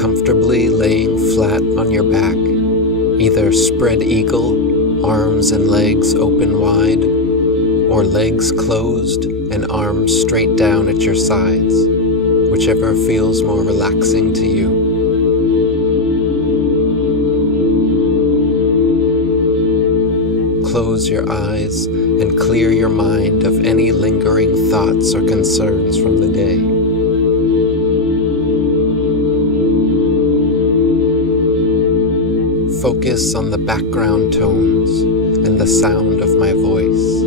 comfortably laying flat on your back, either spread eagle, arms and legs open wide, or legs closed and arms straight down at your sides, whichever feels more relaxing to you. Close your eyes and clear your mind of any lingering thoughts or concerns from the day. Focus on the background tones and the sound of my voice.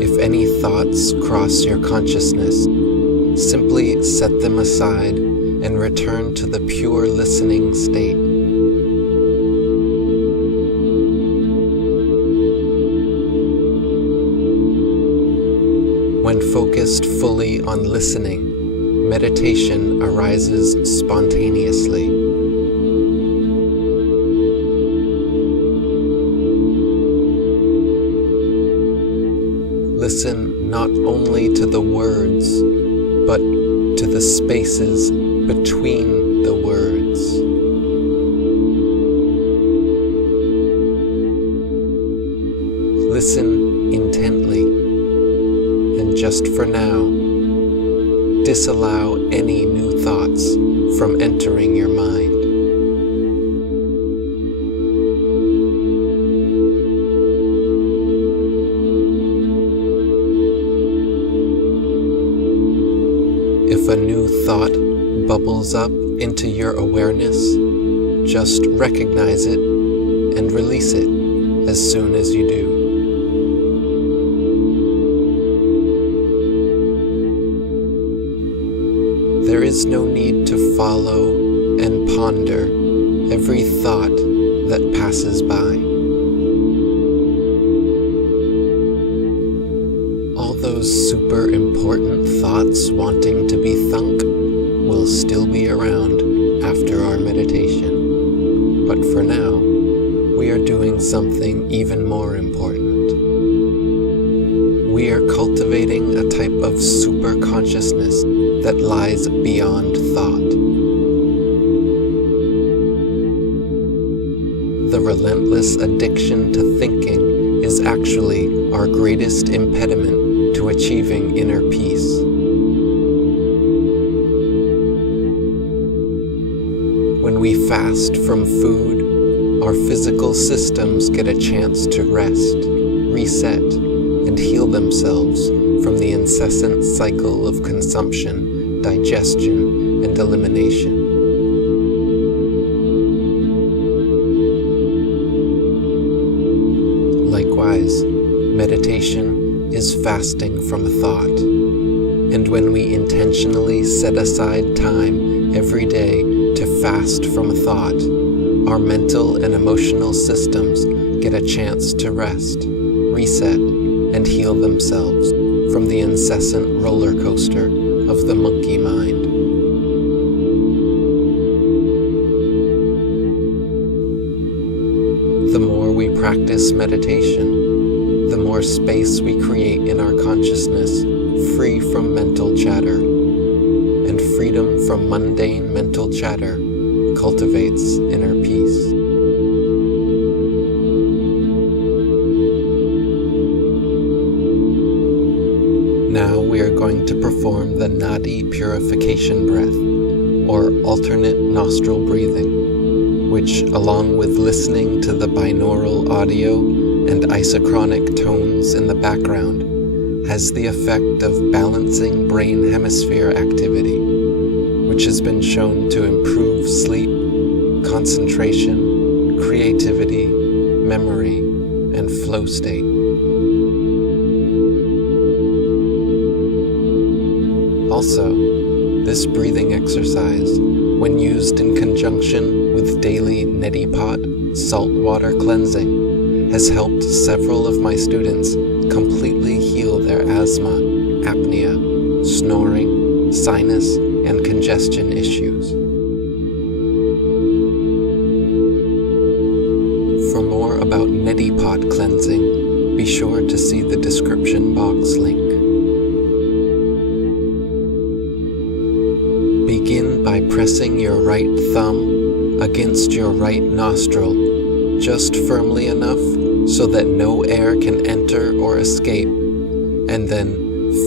If any thoughts cross your consciousness, simply set them aside and return to the pure listening state. When focused fully on listening, meditation arises spontaneously. Listen not only to the words, but to the spaces between the words. Listen intently, and just for now, disallow any new thoughts from entering your mind. If a new thought bubbles up into your awareness, just recognize it and release it as soon as you do. There is no need to follow and ponder every thought that passes by. All those super important thoughts wanting to be thunk will still be around after our meditation. But for now, we are doing something even more important. We are cultivating a type of super consciousness that lies beyond thought. The relentless addiction to thinking is actually our greatest impediment to achieving inner peace. When we fast from food, our physical systems get a chance to rest, reset, and heal themselves from the incessant cycle of consumption, digestion, and elimination. Likewise, meditation is fasting from thought, and when we intentionally set aside time every day to fast from thought, our mental and emotional systems get a chance to rest, reset, and heal themselves from the incessant roller coaster of the monkey mind. The more we practice meditation, the more space we create in our consciousness free from mental chatter, and freedom from mundane mental chatter cultivates inner peace. Now we are going to perform the Nadi purification breath, or alternate nostril breathing, which, along with listening to the binaural audio and isochronic tones in the background, has the effect of balancing brain hemisphere activity, which has been shown to improve sleep, concentration, creativity, memory, and flow state. Also, this breathing exercise, when used in conjunction with daily neti pot saltwater cleansing, has helped several of my students completely heal their asthma, apnea, snoring, sinus, and congestion issues. For more about neti pot cleansing, be sure to see the description box link. Begin by pressing pressing your right thumb against your right nostril, just firmly enough so that no air can enter or escape, and then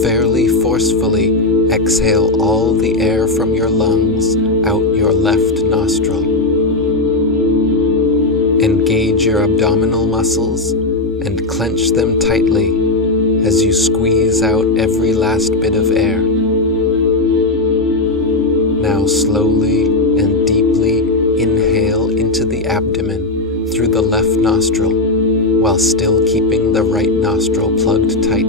fairly forcefully exhale all the air from your lungs out your left nostril. Engage your abdominal muscles and clench them tightly as you squeeze out every last bit of air. Now slowly and deeply inhale into the abdomen through the left nostril while still keeping the right nostril plugged tight.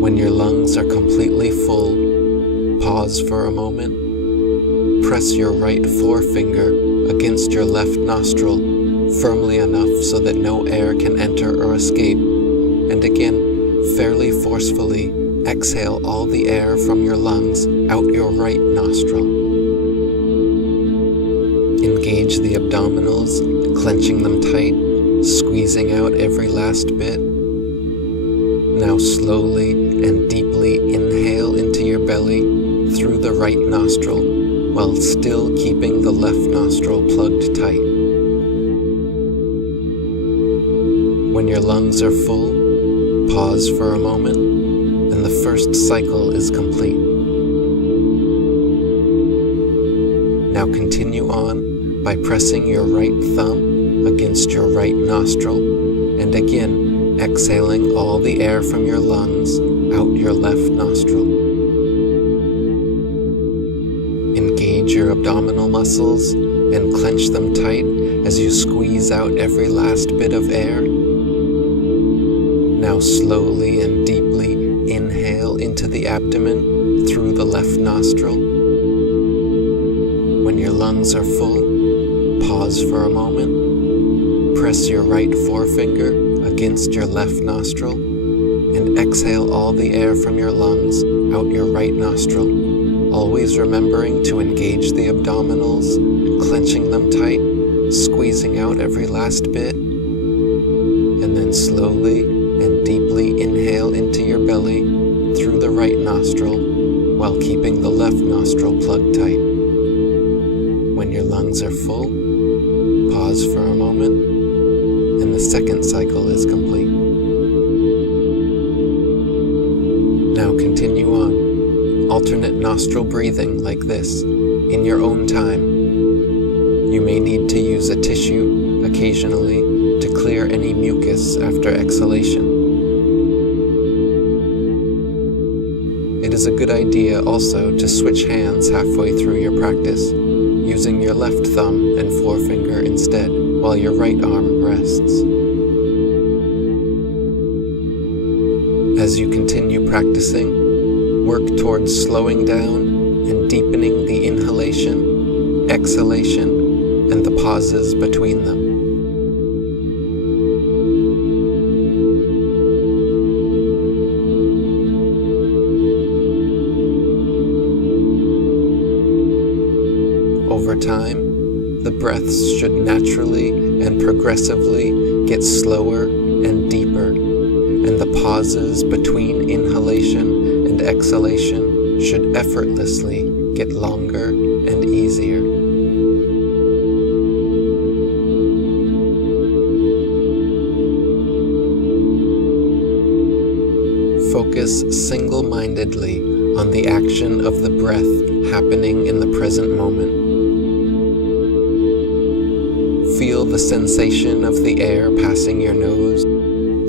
When your lungs are completely full, pause for a moment. Press your right forefinger against your left nostril firmly enough so that no air can enter or escape, and again, fairly forcefully exhale all the air from your lungs out your right nostril. Engage the abdominals, clenching them tight, squeezing out every last bit. Now slowly and deeply inhale into your belly through the right nostril while still keeping the left nostril plugged tight. When your lungs are full, pause for a moment, and the first cycle is complete. Now continue on by pressing your right thumb against your right nostril, and again exhaling all the air from your lungs out your left nostril. Engage your abdominal muscles and clench them tight as you squeeze out every last bit of air. Now slowly and deeply inhale into the abdomen through the left nostril. When your lungs are full, pause for a moment. Press your right forefinger against your left nostril and exhale all the air from your lungs out your right nostril, always remembering to engage the abdominals, clenching them tight, squeezing out every last bit, and then slowly and deeply inhale into your belly through the right nostril while keeping the left nostril plugged tight. When your lungs are full, pause for a moment, and the second cycle is complete. Now continue on, alternate nostril breathing like this, in your own time. You may need to use a tissue occasionally to clear any mucus after exhalation. It is a good idea also to switch hands halfway through your practice, using your left thumb and forefinger instead, while your right arm rests. As you continue practicing, work towards slowing down and deepening the inhalation, exhalation, and the pauses between them. Over time, the breaths should naturally and progressively get slower and deeper, and the pauses between inhalation and exhalation should effortlessly get longer and easier. Focus single-mindedly on the action of the breath happening in the present moment. Feel the sensation of the air passing your nose,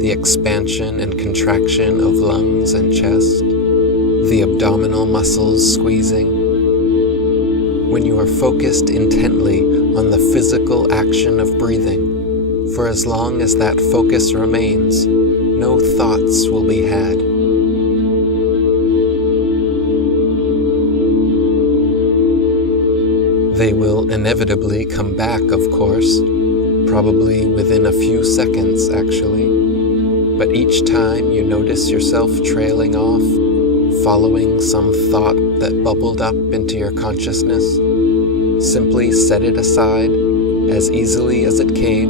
the expansion and contraction of lungs and chest, the abdominal muscles squeezing. When you are focused intently on the physical action of breathing, for as long as that focus remains, no thoughts will be had. They will inevitably come back, of course, probably within a few seconds actually, but each time you notice yourself trailing off, following some thought that bubbled up into your consciousness, simply set it aside as easily as it came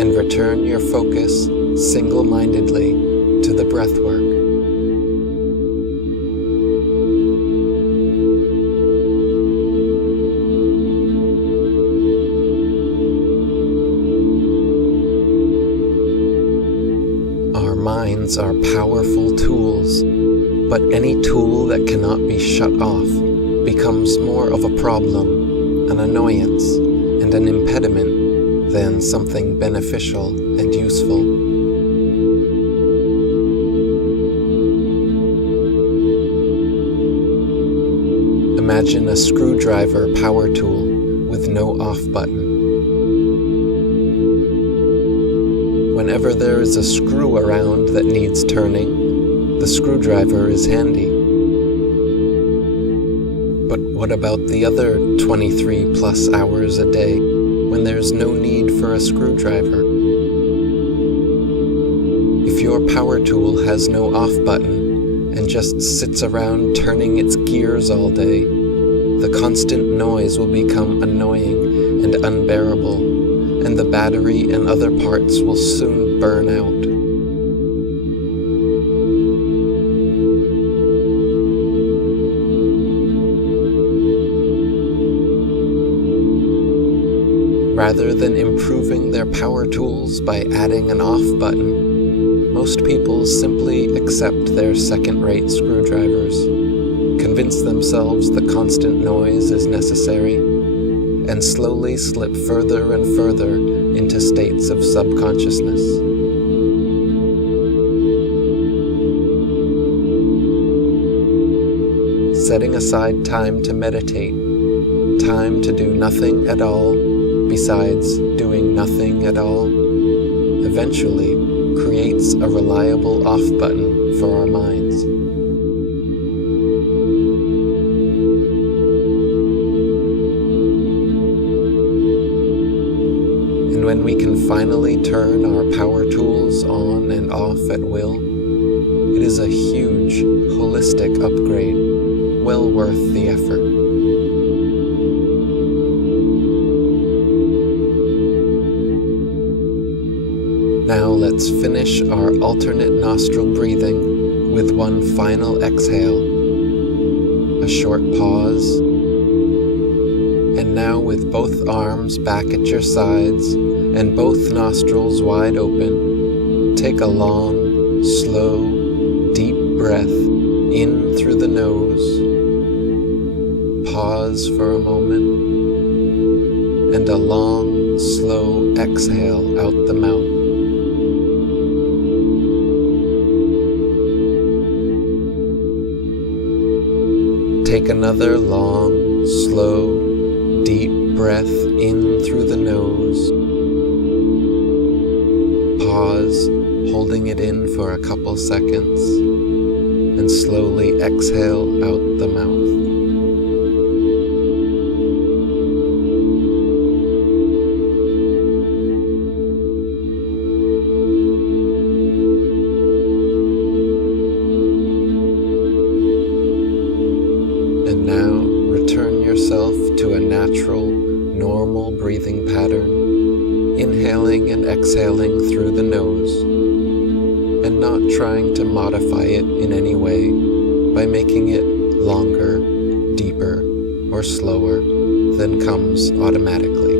and return your focus single-mindedly to the breathwork. hands are powerful tools, but any tool that cannot be shut off becomes more of a problem, an annoyance, and an impediment than something beneficial and useful. Imagine a screwdriver power tool with no off button. Whenever there is a screw around that needs turning, the screwdriver is handy. But what about the other 23 plus hours a day when there's no need for a screwdriver? If your power tool has no off button and just sits around turning its gears all day, the constant noise will become annoying and unbearable, and the battery and other parts will soon burn out. Rather than improving their power tools by adding an off button, most people simply accept their second-rate screwdrivers, convince themselves the constant noise is necessary, and slowly slip further and further into states of subconsciousness. Setting aside time to meditate, time to do nothing at all besides doing nothing at all, eventually creates a reliable off button for our minds. And when we can finally turn our power tools on and off at will, it is a huge, holistic upgrade, well worth the effort. Now let's finish our alternate nostril breathing with one final exhale, a short pause, and now with both arms back at your sides and both nostrils wide open, take a long, slow, deep breath in through the nose, pause for a moment, and a long, slow exhale out the mouth. Take another long, slow, deep breath in through the nose. Pause, holding it in for a couple seconds, and slowly exhale out the mouth. And now return yourself to a natural, normal breathing pattern, inhaling and exhaling through the nose, and not trying to modify it in any way by making it longer, deeper, or slower than comes automatically.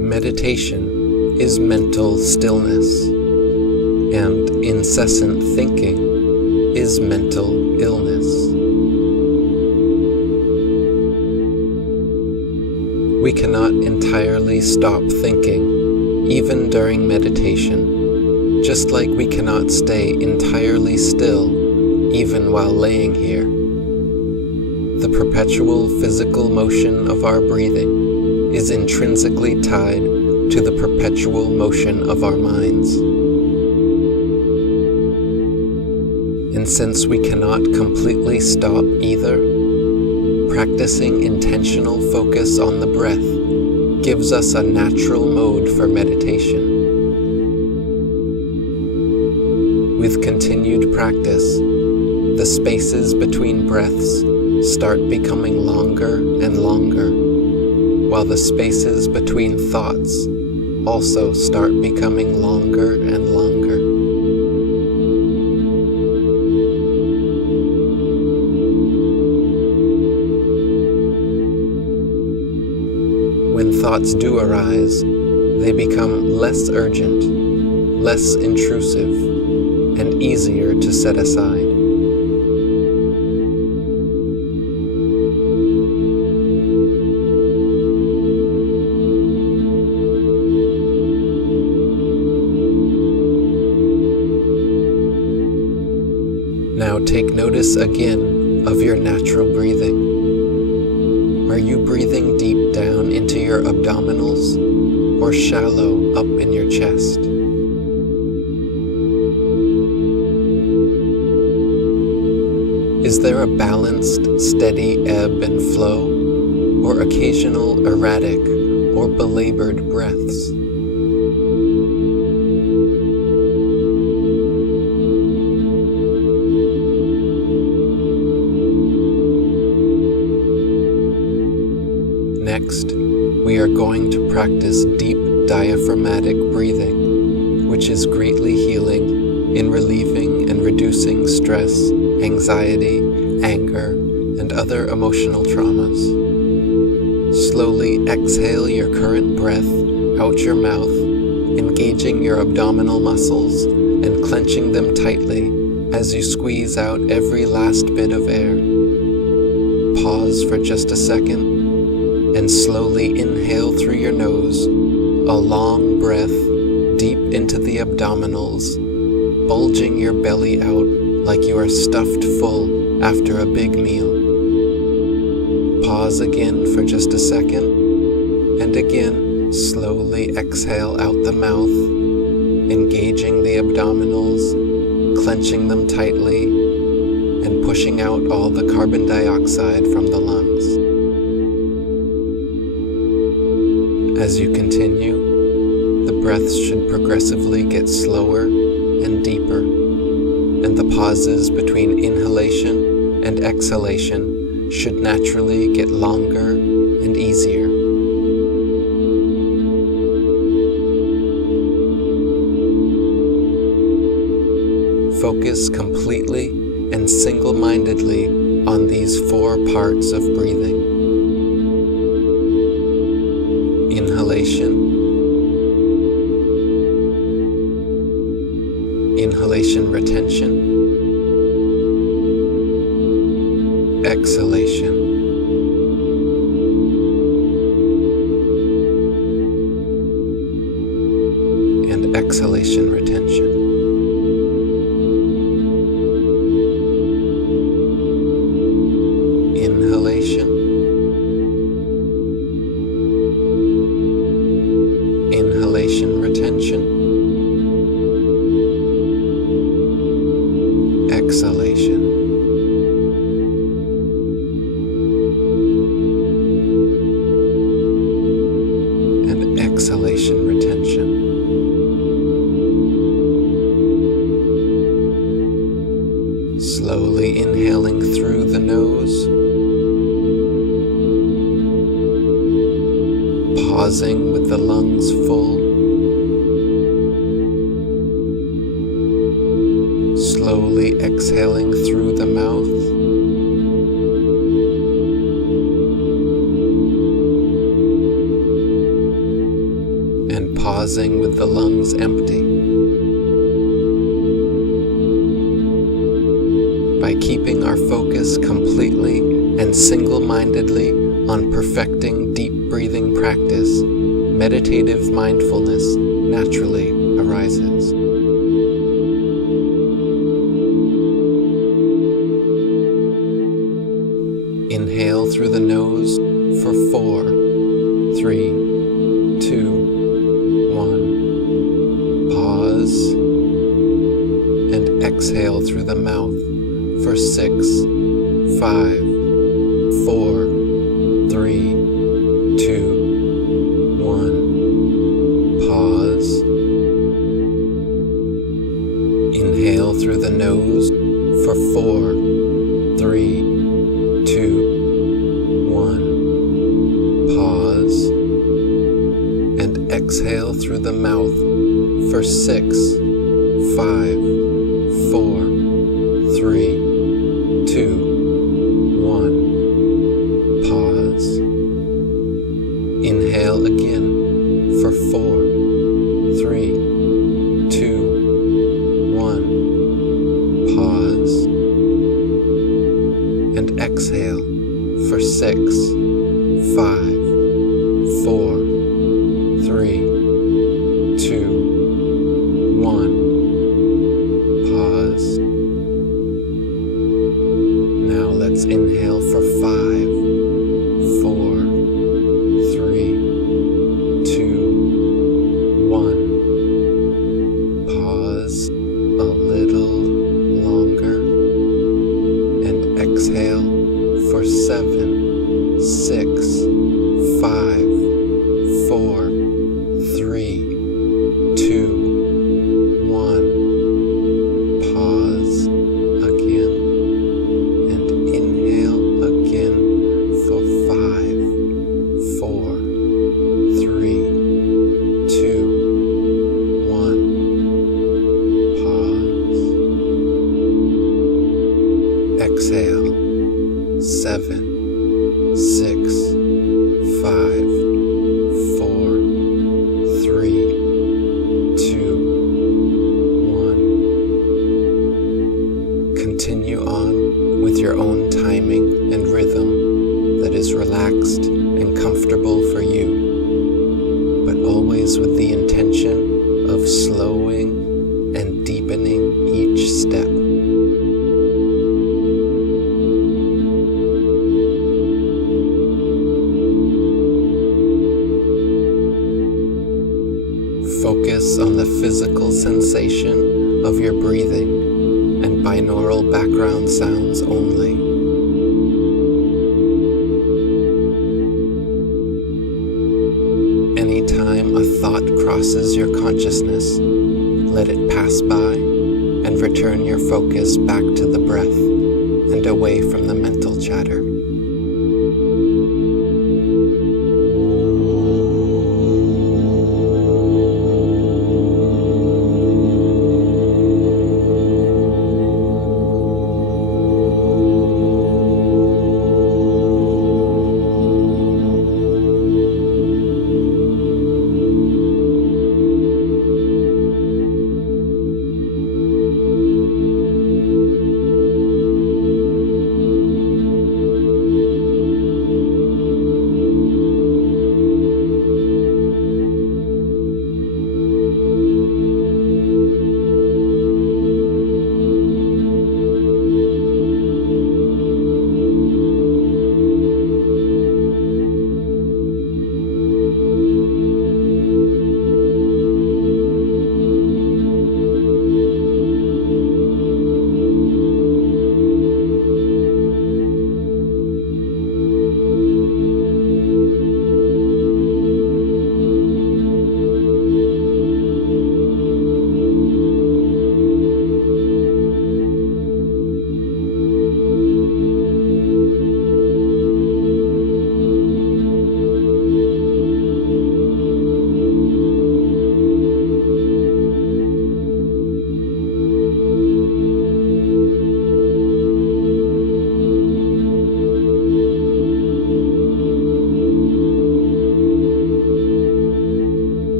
Meditation is mental stillness, and incessant thinking is mental illness. We cannot entirely stop thinking, even during meditation, just like we cannot stay entirely still, even while laying here. The perpetual physical motion of our breathing is intrinsically tied to the perpetual motion of our minds. And since we cannot completely stop either, practicing intentional focus on the breath gives us a natural mode for meditation. With continued practice, the spaces between breaths start becoming longer and longer, while the spaces between thoughts also start becoming longer and longer. When thoughts do arise, they become less urgent, less intrusive, and easier to set aside. Now take notice again of your natural breathing. Are you breathing deep down into your abdominals or shallow up in your chest? Is there a balanced, steady ebb and flow, or occasional erratic or belabored breaths? Next, we are going to practice deep diaphragmatic breathing, which is greatly healing in relieving and reducing stress, anxiety, anger, and other emotional traumas. Slowly exhale your current breath out your mouth, engaging your abdominal muscles and clenching them tightly as you squeeze out every last bit of air. Pause for just a second and slowly inhale through your nose, a long breath deep into the abdominals, bulging your belly out like you are stuffed full after a big meal. Pause again for just a second, and again slowly exhale out the mouth, engaging the abdominals, clenching them tightly, and pushing out all the carbon dioxide from the lungs. As you continue, the breaths should progressively get slower and deeper, and the pauses between inhalation and exhalation should naturally get longer and easier. Focus completely and single-mindedly on these 4 parts of breathing. Inhalation, inhalation retention, exhalation, and exhalation retention. Inhalation, inhalation retention, exhalation, and exhalation retention. Slowly inhaling through the nose, pausing with the lungs full, slowly exhaling through the mouth, and pausing with the lungs empty. By keeping our focus completely and single-mindedly on perfecting deep breathing practice, meditative mindfulness naturally arises. Inhale through the nose for 4, 3, 2, 1. Pause, and exhale through the mouth for 6, 5, 4, 3, 2, 1. Pause. Inhale through the nose for 4, 3, 2, 1. Pause. And exhale exhale through the mouth for 6, 5, 4, 3, 2, 1. Pause. Inhale again for 4, 3, 2, 1. Pause. And exhale for 6, 5, 4, 3, 2, 1. Pause. Now let's inhale for 5, 4, 3, 2, 1. Pause a little longer and exhale for 7, 6, 5, 4, 3, 2, 1. Pause again and inhale again for 5, 4, 3, 2, 1. Pause. Exhale 7, 6, 5, 4, 3, 2, 1. Continue on with your own timing and rhythm that is relaxed and comfortable for you, but always with the intention of slowing and deepening each step. Focus on the physical sensation of your breathing and binaural background sounds only. Anytime a thought crosses your consciousness, let it pass by and return your focus back to the breath and away from the mental chatter.